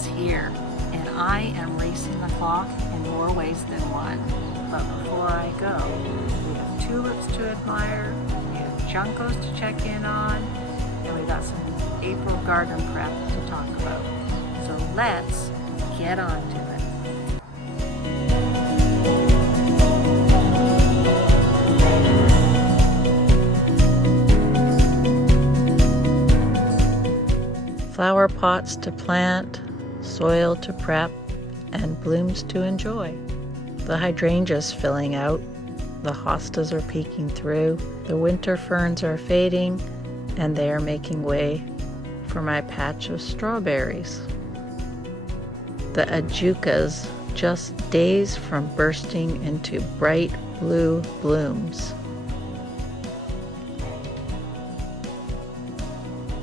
is here, and I am racing the clock in more ways than one. But before I go, we have tulips to admire, we have juncos to check in on, and we got some April garden prep to talk about. So let's get on to it. Flower pots to plant, soil to prep, and blooms to enjoy. The hydrangeas filling out, the hostas are peeking through, the winter ferns are fading, and they are making way for my patch of strawberries. The juncos just days from bursting into bright blue blooms.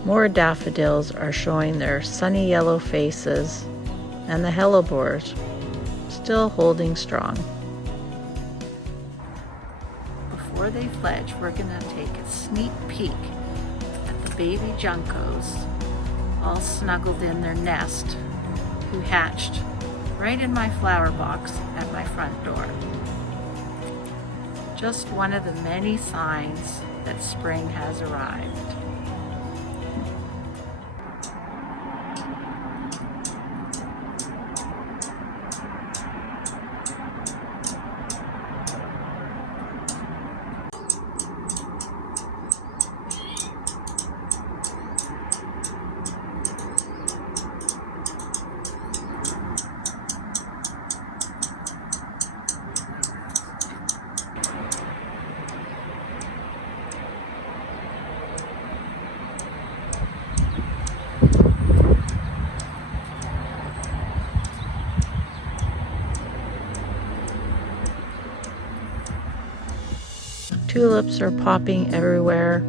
More daffodils are showing their sunny yellow faces, and the hellebores still holding strong. Before they fledge, we're going to take a sneak peek at the baby juncos, all snuggled in their nest, who hatched right in my flower box at my front door. Just one of the many signs that spring has arrived. Tulips are popping everywhere,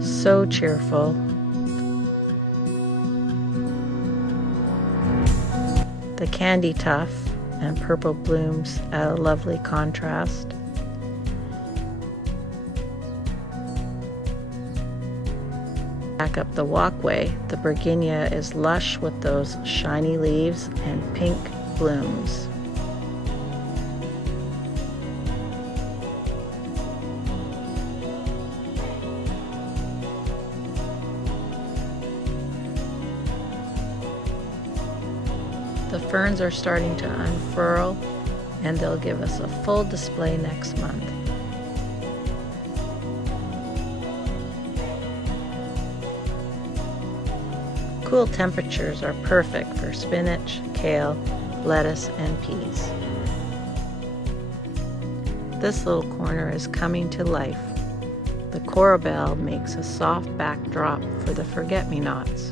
so cheerful. The candy tuft and purple blooms add a lovely contrast. Back up the walkway, the Virginia is lush with those shiny leaves and pink blooms. The ferns are starting to unfurl, and they'll give us a full display next month. Cool temperatures are perfect for spinach, kale, lettuce, and peas. This little corner is coming to life. The corbel makes a soft backdrop for the forget-me-nots.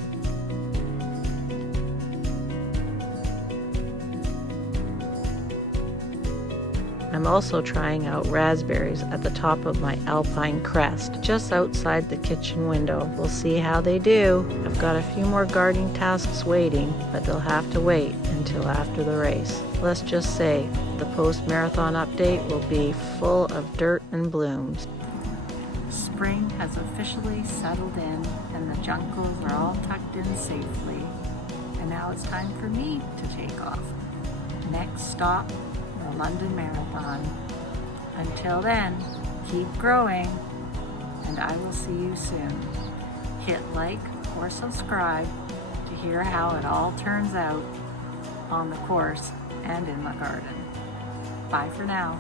I'm also trying out raspberries at the top of my alpine crest, just outside the kitchen window. We'll see how they do. I've got a few more gardening tasks waiting, but they'll have to wait until after the race. Let's just say the post-marathon update will be full of dirt and blooms. Spring has officially settled in, and the juncos are all tucked in safely. And now it's time for me to take off. Next stop, the London Marathon. Until then, keep growing, and I will see you soon. Hit like or subscribe to hear how it all turns out on the course and in the garden. Bye for now.